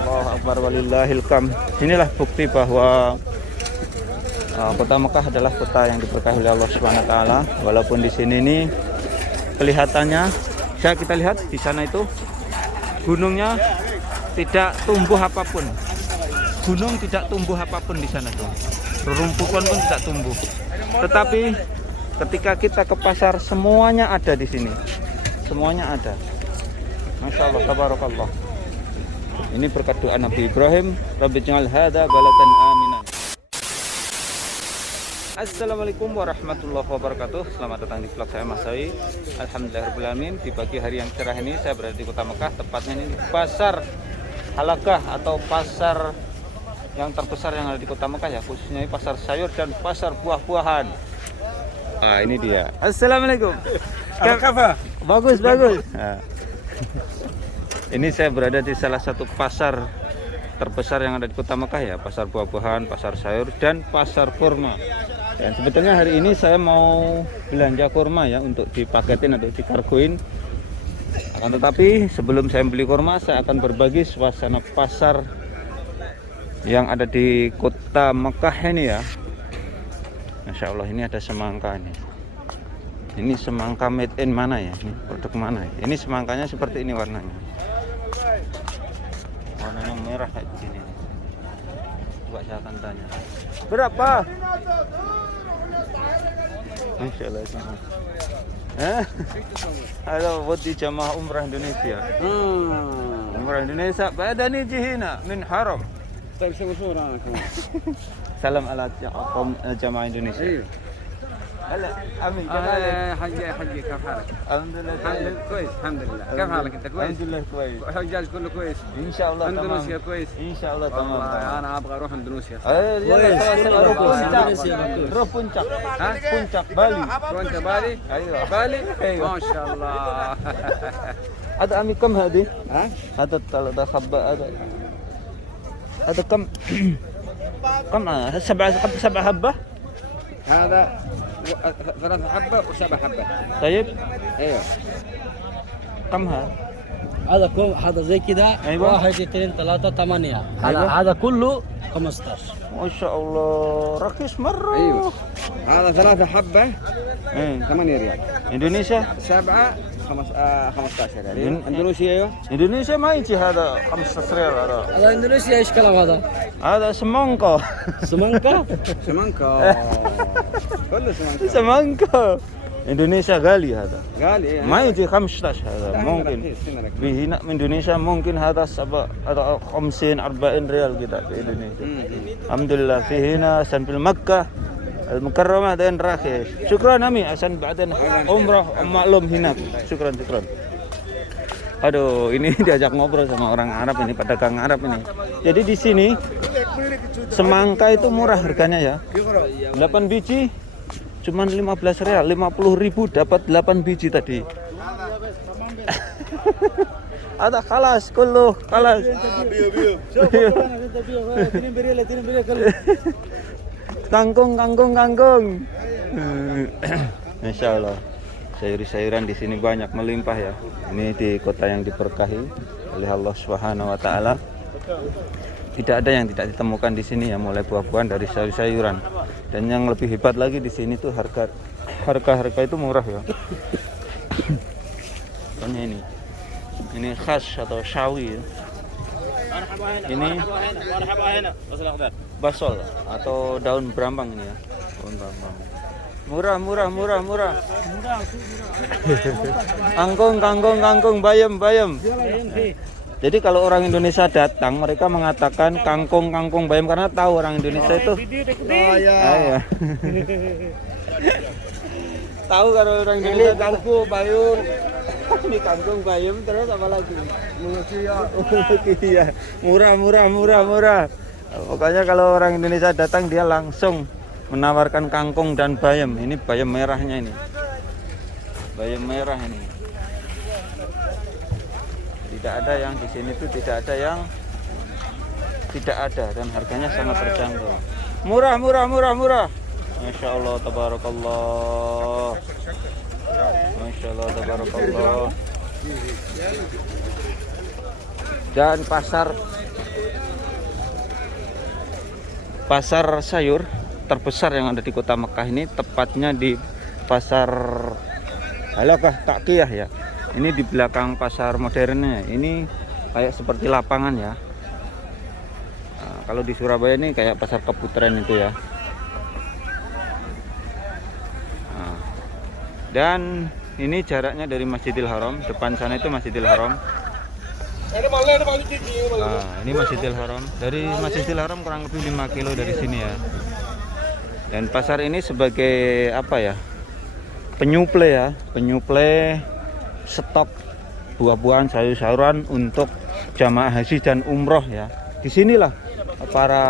Allahu Akbar walillahil kam. Inilah bukti bahwa kota Mekah adalah kota yang diberkahi oleh Allah Subhanahu wa taala. Walaupun di sini nih kelihatannya, kita lihat di sana itu gunungnya tidak tumbuh apapun. Gunung tidak tumbuh apapun di sana tuh. Rerumputan pun tidak tumbuh. Tetapi ketika kita ke pasar semuanya ada di sini. Semuanya ada. Masya Allah, tabarakallah. Ini berkat doa Nabi Ibrahim, Rabbi ij'al hadza baladan aminan. Assalamualaikum warahmatullahi wabarakatuh. Selamat datang di vlog saya Mas Sawi. Alhamdulillahirrahmanirrahim. Di pagi hari yang cerah ini saya berada di kota Mekah, tepatnya ini di pasar Halakah atau pasar yang terbesar yang ada di kota Mekah ya, khususnya ini pasar sayur dan pasar buah-buahan. Ini dia. Assalamualaikum. Bagus. Nah. Ini saya berada di salah satu pasar terbesar yang ada di kota Mekah ya, pasar buah-buahan, pasar sayur dan pasar kurma. Dan sebetulnya hari ini saya mau belanja kurma ya, untuk dipaketin atau dikargoin. Akan tetapi sebelum saya beli kurma, saya akan berbagi suasana pasar yang ada di kota Mekah ini ya. Masya Allah, ini ada semangka ini. Ini semangka made in mana ya? Ini produk mana ya? Ini semangkanya seperti ini warnanya. Warnanya merah kayak gini. Coba saya akan tanya. Berapa? Masya Allah. Halo, buat di jamaah umrah Indonesia. Umrah Indonesia pada nih jihina min haram. Salam ala jamaah Indonesia. هلا عمي حجي كيف حالك؟ الحمد لله كويس الحمد لله. كيف حالك انت كويس؟ الحمد لله كويس. الحجاج كله كويس؟ ان شاء الله تمام. اندونيسيا كويس؟ ان شاء الله تمام. انا ابغى اروح اندونيسيا. روح puncak. ها؟ puncak Bali. وانت بالي؟ ايوه بالي؟ ايوه ما شاء الله. هذا عمي كم هذه؟ ها؟ هذا خبة هذا كم؟ كم سبع حبة؟ هذا 3 حبة و7 حبة. طيب. ايوه. كم هذا زي كده. أيوة. 1 2 3 8. أيوة. هذا كله 15. ما شاء الله رخيص مرة. ايوه. هذا 3 حبة 8 ريال. إندونيسيا 7 15 ريال. اندونيسيا ايوه. إندونيسيا ما يجي هذا 15 ريال هذا اندونيسيا ايش كلام هذا؟ هذا semangka. سمنكة؟ سمنكة. كله سمنكة. semangka. Indonesia غالي هذا. غالي. ما يجي 15 هذا ممكن. في هنا من إندونيسيا ممكن هذا 50 40 ريال كده في إندونيسيا. الحمد لله في هنا عشان في مكة المكرمة dan rakhis. Syukran Ami, asan ba'dan umrah maklum hinak. Syukran. Aduh, ini diajak ngobrol sama orang Arab ini, pedagang Arab ini. Jadi di sini semangka itu murah harganya ya. 8 biji cuman 15 real, 50.000 dapat 8 biji tadi. Ada kalas, kullu kalas. Kangkung. Masya Allah, sayur-sayuran di sini banyak melimpah ya. Ini di kota yang diberkahi oleh Allah Subhanahu wa taala. Tidak ada yang tidak ditemukan di sini ya, mulai buah-buahan dari sayur-sayuran. Dan yang lebih hebat lagi di sini tuh harga itu murah ya. Contohnya ini khas atau sawi ya. Ini basol atau daun berambang ini ya. Daun berambang. Murah. Kangkung, bayam. Jadi kalau orang Indonesia datang, mereka mengatakan kangkung bayam karena tahu orang Indonesia itu. Ya. Tahu kalau orang Indonesia kangkung bayam. Ini kangkung bayam terus apa lagi? Iya. Murah. Pokoknya kalau orang Indonesia datang dia langsung menawarkan kangkung dan bayam. Ini bayam merahnya ini. Bayam merah ini. Tidak ada yang di sini tuh tidak ada dan harganya sangat terjangkau. Murah. Masya Allah, tabarakallah. Masya Allah, tabarakallah. Dan pasar sayur terbesar yang ada di kota Mekah ini tepatnya di pasar Halakah Takiyah ya. Ini di belakang pasar modernnya. Ini kayak seperti lapangan ya. Nah, kalau di Surabaya ini kayak pasar Keputaran itu ya. Nah, dan ini jaraknya dari Masjidil Haram, depan sana itu Masjidil Haram. Nah, ini Masjidil Haram. Dari Masjidil Haram kurang lebih 5 kilo dari sini ya. Dan pasar ini sebagai apa ya? Penyuplai ya, penyuplai stok buah-buahan, sayur-sayuran untuk jamaah haji dan umroh ya. Disinilah para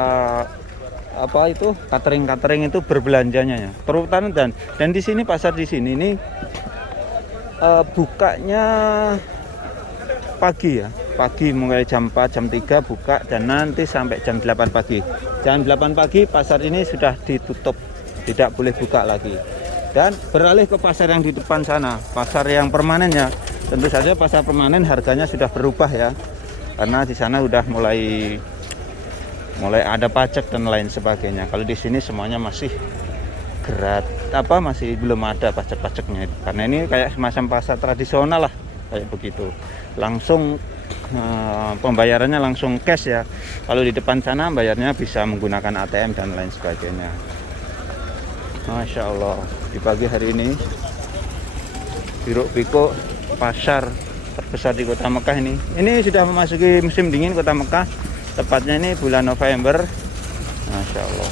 apa itu catering itu berbelanjanya ya. Terutama dan di sini pasar di sini ini bukanya pagi ya. Pagi mulai jam 4, jam 3 buka dan nanti sampai jam 8 pagi. Jam 8 pagi pasar ini sudah ditutup, tidak boleh buka lagi. Dan beralih ke pasar yang di depan sana, pasar yang permanen ya. Tentu saja pasar permanen harganya sudah berubah ya. Karena di sana udah mulai ada pajak dan lain sebagainya. Kalau di sini semuanya masih masih belum ada pajak-pajaknya. Karena ini kayak semacam pasar tradisional lah, kayak begitu. Langsung pembayarannya langsung cash ya. Kalau di depan sana bayarnya bisa menggunakan ATM dan lain sebagainya. Masya Allah, di pagi hari ini Hiruk Pikuk pasar terbesar di kota Mekah ini sudah memasuki musim dingin kota Mekah, tepatnya ini bulan November. Masya Allah,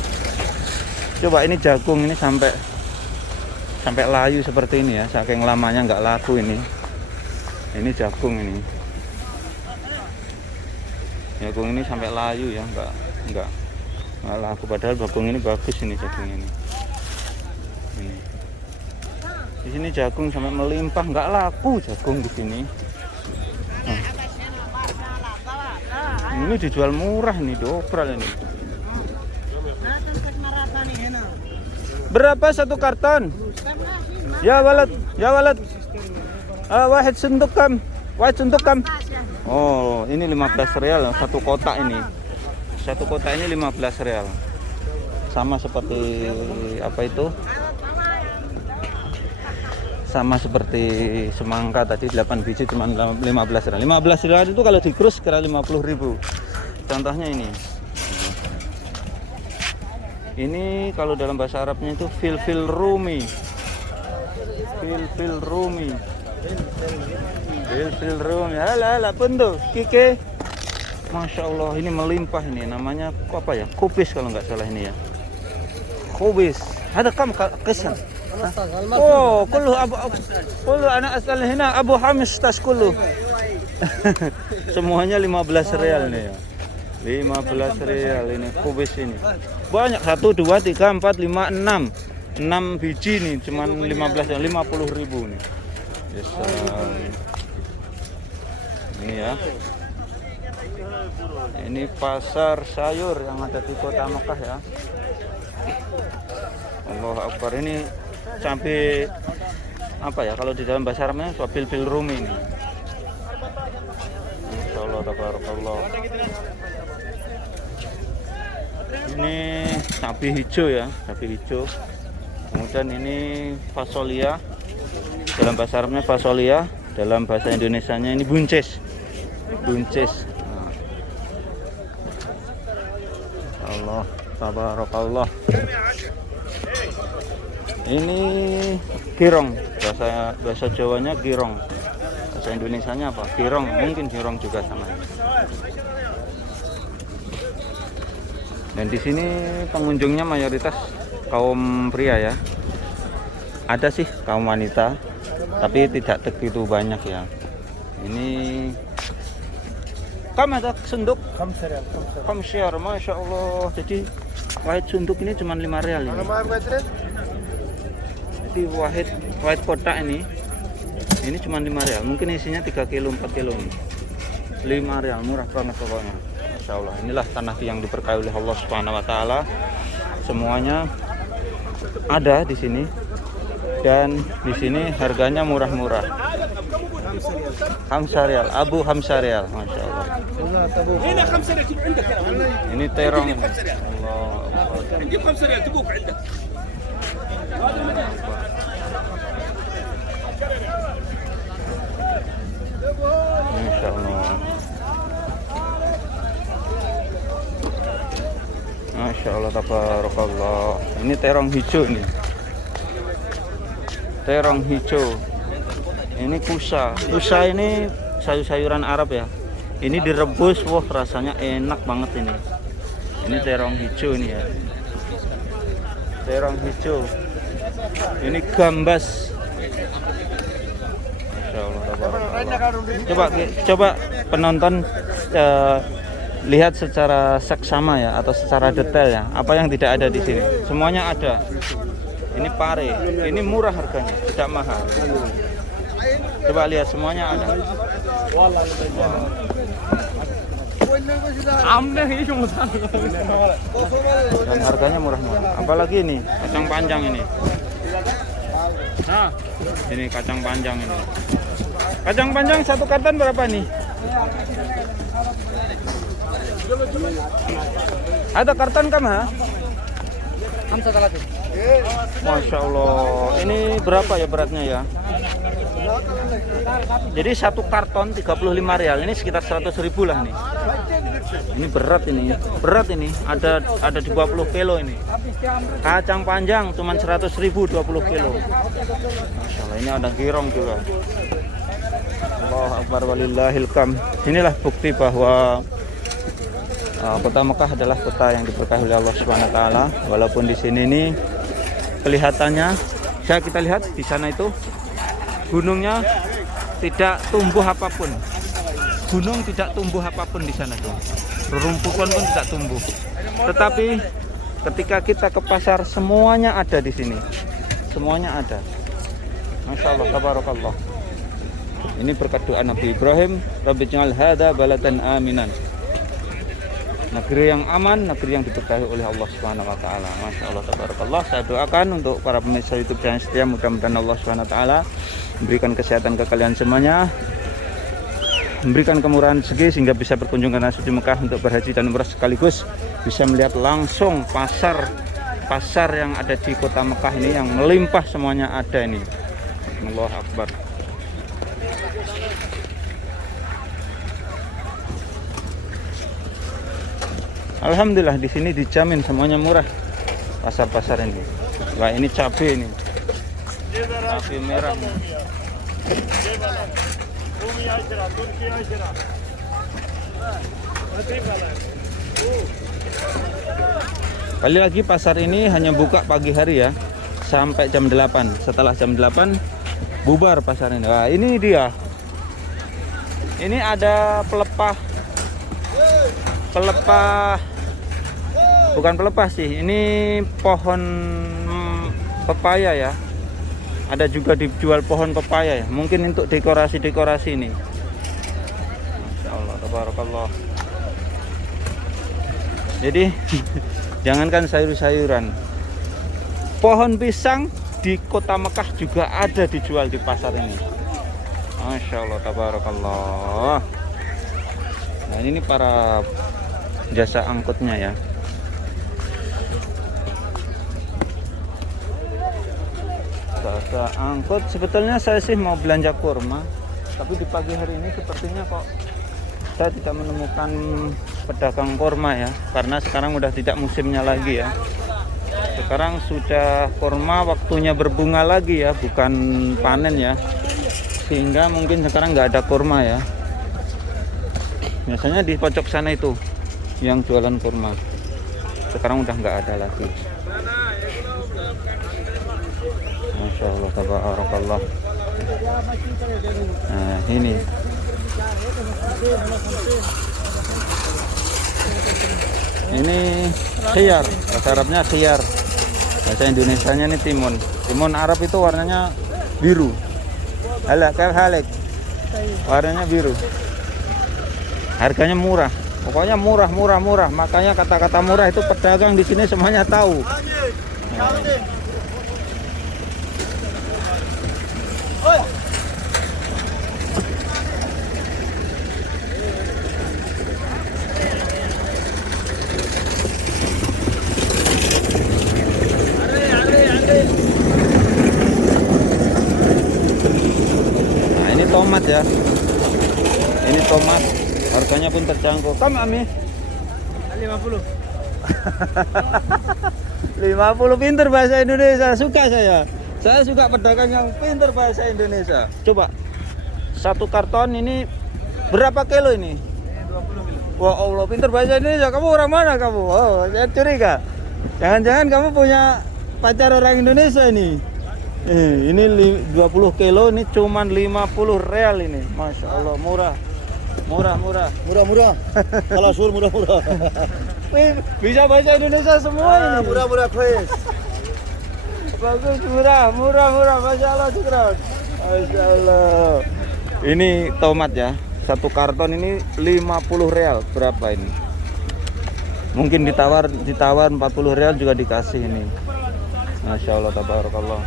coba ini jagung ini sampai layu seperti ini ya, saking lamanya nggak laku ini jagung ini sampai layu ya, nggak laku, padahal jagung ini bagus ini jagung ini. Di sini jagung sampai melimpah, nggak laku jagung di sini. Nah, ini dijual murah nih, dobral ini. Berapa satu karton? Ya walad. Wahid suntuk kam. Oh, ini 15 rial satu kotak ini. Satu kotak ini 15 rial. Sama seperti apa itu? Sama seperti semangka tadi 8 biji cuma 15 rial. 15 rial itu kalau dikrus kira 50.000. Contohnya ini. Ini kalau dalam bahasa Arabnya itu filfil rumi. Hala pundu kike. Masya Allah, ini melimpah ini, namanya apa ya? Kubis kalau nggak salah ini ya. Kubis. Ada kam kesan. Oh, kullu anak asal hina Abu Hamis tas kullu. Semuanya 15 rial nih ya. 15 rial ini kubis ini. Banyak 1 2 3 4 5 6. 6 biji nih cuman 15 rial, 50.000 nih. Yes, ini ya. Ini pasar sayur yang ada di kota Mekah ya. Allahu Akbar, ini sampai apa ya, kalau di dalam bahasa Arabnya filfil rumi ini. Insyaallah tabarakallah. Ini cabai hijau ya, cabai hijau. Kemudian ini fasolia. Dalam bahasa Arabnya fasolia, dalam bahasa Indonesianya ini buncis. Nah. Allah tabarakallah. Ini girong, bahasa Jawanya girong, bahasa Indonesianya apa? Girong, mungkin girong juga sama. Dan di sini pengunjungnya mayoritas kaum pria ya. Ada sih kaum wanita, tapi tidak begitu banyak ya. Ini ada senduk kamsyar, masya Allah. Jadi wahid sunduk ini cuma 5 rial ini. Jadi wahid kotak ini cuma 5 rial. Mungkin isinya 3 kilo 4 kilo ini. 5 rial, murah banget pokoknya. Masya Allah, inilah tanah yang diberkahi oleh Allah Subhanahu Wa Taala. Semuanya ada di sini, dan di sini harganya murah-murah. Hamsarial, Abu Hamsarial, masya Allah. هنا 5 ريال تبقى عندك يا عم. Ini terong. Allah. نجيب 5 ريال تبوك عندك. Masya Allah. Masya Allah, tabarakallah. Ini terong hijau nih. Terong hijau. Ini kusa. Kusa ini sayur-sayuran Arab ya. Ini direbus, wah rasanya enak banget ini. Ini terong hijau ini ya. Terong hijau. Ini gambas. Masya Allah, tabarakallah. Coba penonton lihat secara seksama ya, atau secara detail ya, apa yang tidak ada di sini. Semuanya ada. Ini pare, ini murah harganya, tidak mahal. Coba lihat, semuanya ada. Dan harganya murah-murah. Apalagi ini kacang panjang ini. Nah, ini kacang panjang ini. Kacang panjang satu karton berapa nih? Ada karton kamu? Masya Allah. Ini berapa ya beratnya ya? Jadi satu karton 35 rial. Ini sekitar 100.000 lah nih. Ini berat ini. Berat ini. Ada di 20 kilo ini. Kacang panjang cuma 100.000 20 kilo. Masya Allah, ini ada girong juga. Allahu Akbar walillahil kam. Inilah bukti bahwa kota Mekah adalah kota yang diberkahi oleh Allah Subhanahu wa taala. Walaupun di sini ini kelihatannya, ya kita lihat di sana itu gunungnya tidak tumbuh apapun. Gunung tidak tumbuh apapun di sana tuh. Rerumputan pun tidak tumbuh. Tetapi ketika kita ke pasar, semuanya ada di sini. Semuanya ada. Masya Allah, tabarakallah. Ini berkat doa Nabi Ibrahim, Rabbi ij'al hadza baladan aminan. Negeri yang aman, negeri yang diberkahi oleh Allah Subhanahu wa taala. Masya Allah, tabarakallah. Saya doakan untuk para pemirsa YouTube channel setia, mudah-mudahan Allah Subhanahu wa taala memberikan kesehatan ke kalian semuanya, memberikan kemurahan rezeki sehingga bisa berkunjung ke Tanah Suci Mekah untuk berhaji dan umrah, sekaligus bisa melihat langsung pasar yang ada di kota Mekah ini yang melimpah, semuanya ada ini. Allahu Akbar. Alhamdulillah di sini dijamin semuanya murah. Pasar-pasar ini. Wah, ini cabai ini. Cabai merah. Kali lagi pasar ini hanya buka pagi hari ya, sampai jam 8. Setelah jam 8 bubar pasar ini. Wah, ini dia. Ini ada pelepah, bukan pelepah sih, ini pohon pepaya ya. Ada juga dijual pohon pepaya ya, mungkin untuk dekorasi ini. Masya Allah, tabarakallah. Jadi jangankan sayur-sayuran, pohon pisang di kota Mekah juga ada dijual di pasar ini. Masya Allah, tabarakallah. Nah, ini para jasa angkutnya ya. Jasa angkut, sebetulnya saya sih mau belanja kurma, tapi di pagi hari ini sepertinya kok saya tidak menemukan pedagang kurma ya, karena sekarang udah tidak musimnya lagi ya. Sekarang sudah kurma waktunya berbunga lagi ya, bukan panen ya, sehingga mungkin sekarang nggak ada kurma ya. Biasanya di pojok sana itu yang jualan kurma, sekarang udah nggak ada lagi. Masya Allah, tabarakallah. Nah, ini khiyar, bahasa Arabnya khiyar, bahasa Indonesianya ini timun. Timun Arab itu warnanya biru. Halik, warnanya biru. Harganya murah, pokoknya murah. Makanya kata-kata murah itu pedagang di sini semuanya tahu. Nah, ya. Ini tomat, harganya pun terjangkau. Kam Ami? 50. 50, pinter bahasa Indonesia, suka saya. Saya suka pedagang yang pinter bahasa Indonesia. Coba, satu karton ini berapa kilo ini? 20 kilo. Wah Allah, pinter bahasa Indonesia. Kamu orang mana kamu? Oh, saya curiga. Jangan-jangan kamu punya pacar orang Indonesia ini. Ini 20 kilo, ini cuman 50 real ini. Masya Allah, murah. Murah. Kalau sur murah-murah. Wih, bisa bahasa Indonesia semua ini. Murah-murah please. Bagus, murah, Masya Allah, syukran. Masya Allah. Ini tomat ya, satu karton ini 50 real. Berapa ini? Mungkin ditawar 40 real juga dikasih ini. Masya Allah, tabarakallah.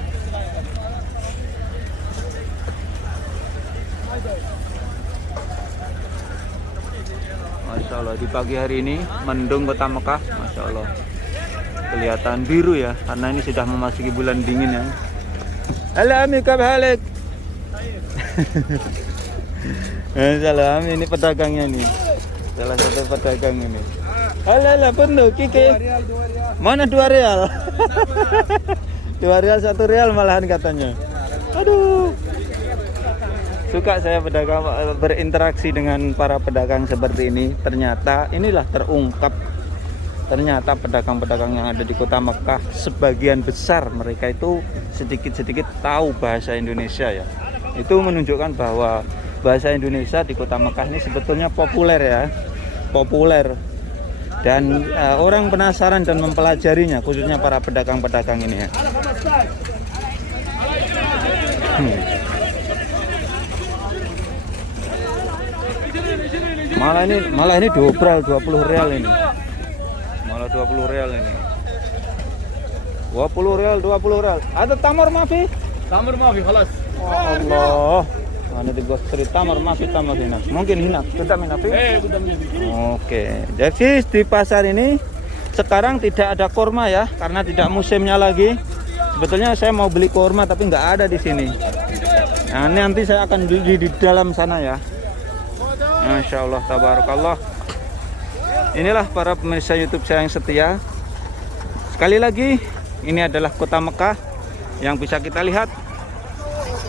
Masya Allah, di pagi hari ini mendung kota Mekah. Masya Allah, kelihatan biru ya, karena ini sudah memasuki bulan dingin ya. Halo Ami, kabar halik? Halo Ami, ini pedagangnya nih, salah satu pedagang ini. Halo penuh Kiki. Mana 2 real? 2 real 1 real malahan katanya. Aduh. Suka saya pedagang, berinteraksi dengan para pedagang seperti ini. Ternyata inilah terungkap. Ternyata pedagang-pedagang yang ada di kota Mekah, sebagian besar mereka itu sedikit-sedikit tahu bahasa Indonesia ya. Itu menunjukkan bahwa bahasa Indonesia di kota Mekah ini sebetulnya populer ya. Populer. Dan orang penasaran dan mempelajarinya, khususnya para pedagang-pedagang ini ya. Malah ini dobral 20 real ini. Malah 20 real ini. 20 real. Ada tamar mafi? Tamar mafi, khalas. Allah. Ana di gostri tamar mafi hina. Mungkin hina. Sudah minafi? Oke. Jadi di pasar ini sekarang tidak ada korma ya, karena tidak musimnya lagi. Sebetulnya saya mau beli korma tapi nggak ada di sini. Nah, nanti saya akan beli di dalam sana ya. Masya Allah, tabarakallah. Inilah para pemirsa YouTube saya yang setia. Sekali lagi, ini adalah kota Mekah yang bisa kita lihat.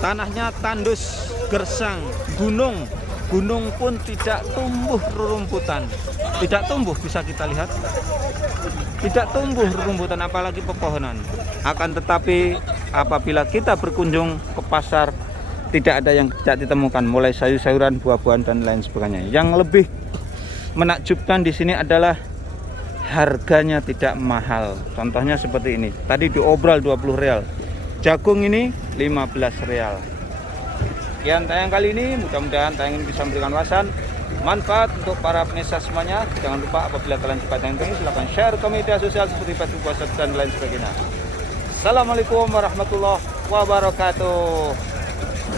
Tanahnya tandus, gersang, gunung pun tidak tumbuh rerumputan. Tidak tumbuh, bisa kita lihat. Tidak tumbuh rerumputan, apalagi pepohonan. Akan tetapi apabila kita berkunjung ke pasar, tidak ada yang tidak ditemukan, mulai sayur-sayuran, buah-buahan dan lain sebagainya. Yang lebih menakjubkan di sini adalah harganya tidak mahal. Contohnya seperti ini. Tadi diobral 20 real. Jagung ini 15 real. Sekian tayang kali ini, mudah-mudahan tayang ini bisa memberikan wawasan, manfaat untuk para pemirsa semuanya. Jangan lupa apabila kalian suka tayang ini, silahkan share ke media sosial seperti Facebook, WhatsApp dan lain sebagainya. Assalamualaikum warahmatullahi wabarakatuh.